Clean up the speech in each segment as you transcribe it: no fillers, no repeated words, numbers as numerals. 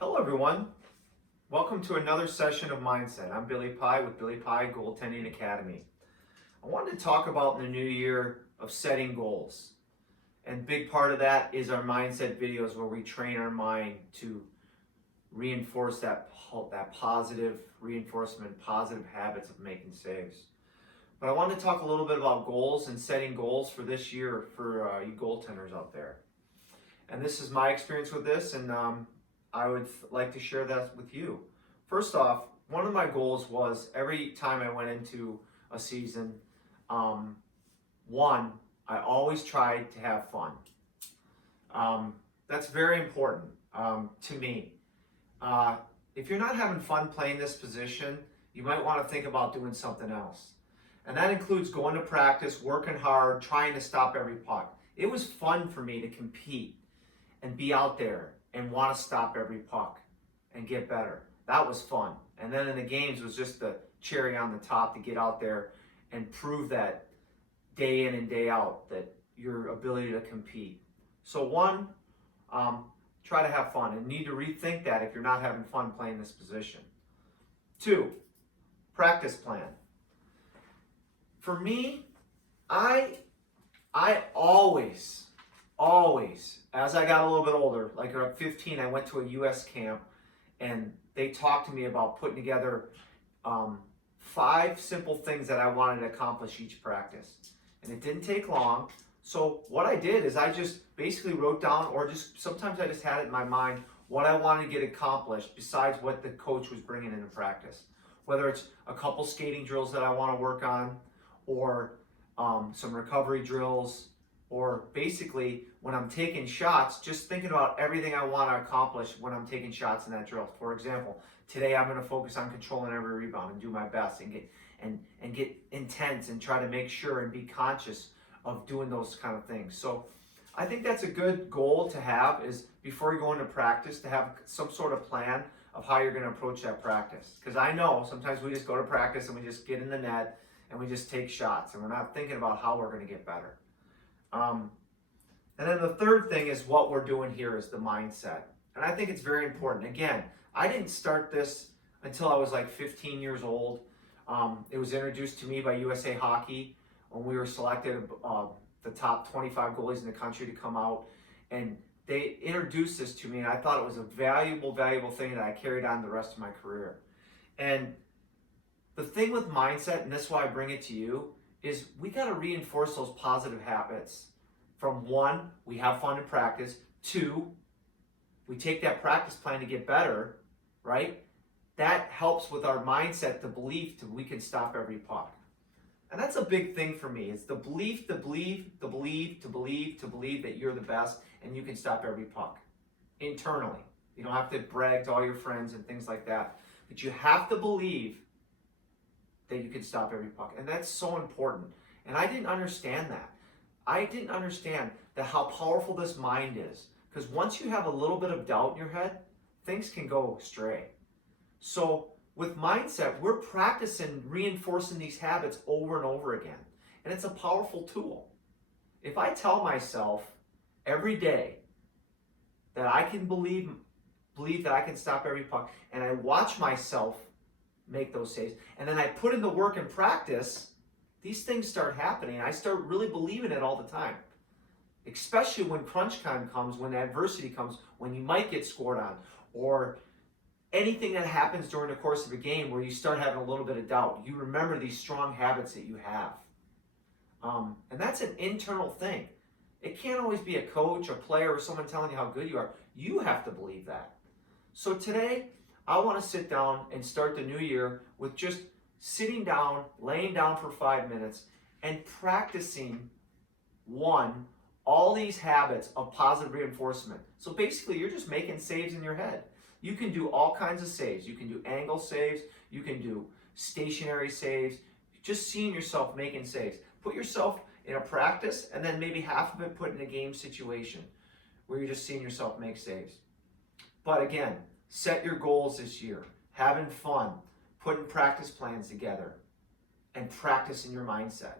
Hello everyone, welcome to another session of Mindset. I'm Billy Pye with Billy Pye Goaltending Academy. I wanted to talk about in the new year of setting goals. And big part of that is our mindset videos where we train our mind to reinforce that positive reinforcement, positive habits of making saves. But I wanted to talk a little bit about goals and setting goals for this year for you goaltenders out there. And this is my experience with this, and I would like to share that with you. First off, one of my goals was every time I went into a season, one, I always tried to have fun. That's very important to me. If you're not having fun playing this position, you might want to think about doing something else. And that includes going to practice, working hard, trying to stop every puck. It was fun for me to compete and be out there and want to stop every puck and get better. That was fun. And then in the games was just the cherry on the top to get out there and prove that day in and day out that your ability to compete. So one, try to have fun and need to rethink that if you're not having fun playing this position. Two, practice plan. For me, I always, as I got a little bit older, like at 15, I went to a U.S. camp, and they talked to me about putting together 5 simple things that I wanted to accomplish each practice. And it didn't take long. So what I did is I just basically wrote down, or just sometimes I just had it in my mind, what I wanted to get accomplished besides what the coach was bringing into practice. Whether it's a couple skating drills that I want to work on, or some recovery drills, or basically when I'm taking shots, just thinking about everything I want to accomplish when I'm taking shots in that drill. For example, today I'm going to focus on controlling every rebound and do my best and get intense and try to make sure and be conscious of doing those kind of things. So I think that's a good goal to have, is before you go into practice to have some sort of plan of how you're going to approach that practice. Because I know sometimes we just go to practice and we just get in the net and we just take shots and we're not thinking about how we're going to get better. And then the third thing is what we're doing here is the mindset. And I think it's very important. Again, I didn't start this until I was like 15 years old. It was introduced to me by USA Hockey when we were selected the top 25 goalies in the country to come out. And they introduced this to me, and I thought it was a valuable thing that I carried on the rest of my career. And the thing with mindset, and that's why I bring it to you, is we got to reinforce those positive habits. From 1, we have fun in practice. 2, we take that practice plan to get better, right? That helps with our mindset, the belief that we can stop every puck. And that's a big thing for me. It's the belief that you're the best and you can stop every puck internally. You don't have to brag to all your friends and things like that. But you have to believe that you can stop every puck. And that's so important. And I didn't understand that. I didn't understand how powerful this mind is. Because once you have a little bit of doubt in your head, things can go astray. So with mindset, we're practicing reinforcing these habits over and over again. And it's a powerful tool. If I tell myself every day that I can believe that I can stop every puck, and I watch myself make those saves, and then I put in the work and practice, these things start happening. I start really believing it all the time. Especially when crunch time comes, when adversity comes, when you might get scored on, or anything that happens during the course of a game where you start having a little bit of doubt. You remember these strong habits that you have. And that's an internal thing. It can't always be a coach, a player, or someone telling you how good you are. You have to believe that. So today, I want to sit down and start the new year with just sitting down, laying down for 5 minutes, and practicing all these habits of positive reinforcement. So basically, you're just making saves in your head. You can do all kinds of saves. You can do angle saves. You can do stationary saves. Just seeing yourself making saves. Put yourself in a practice, and then maybe half of it put in a game situation where you're just seeing yourself make saves. But again, set your goals this year. Having fun. Putting practice plans together. And practicing your mindset.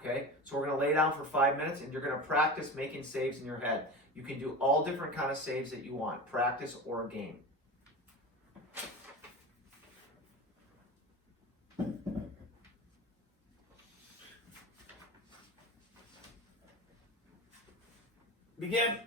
Okay? So we're going to lay down for 5 minutes, and you're going to practice making saves in your head. You can do all different kind of saves that you want, practice or game. Begin.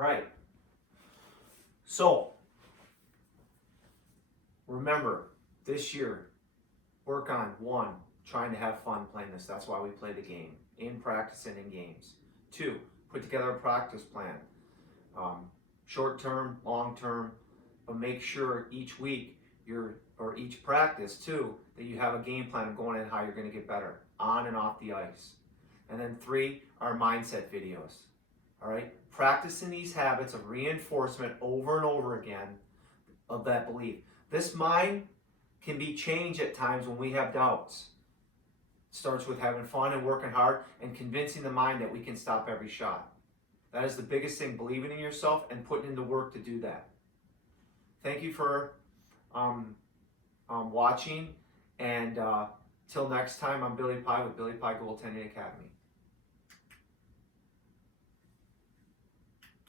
right. So, remember, this year, work on one, trying to have fun playing this. That's why we play the game, in practice and in games. 2, put together a practice plan. Short term, long term, but make sure each week or each practice too, that you have a game plan of going in how you're going to get better on and off the ice. And then 3, our mindset videos. All right, practicing these habits of reinforcement over and over again of that belief. This mind can be changed at times when we have doubts. It starts with having fun and working hard and convincing the mind that we can stop every shot. That is the biggest thing, believing in yourself and putting in the work to do that. Thank you for watching, and till next time, I'm Billy Pye with Billy Pye Goaltending Academy.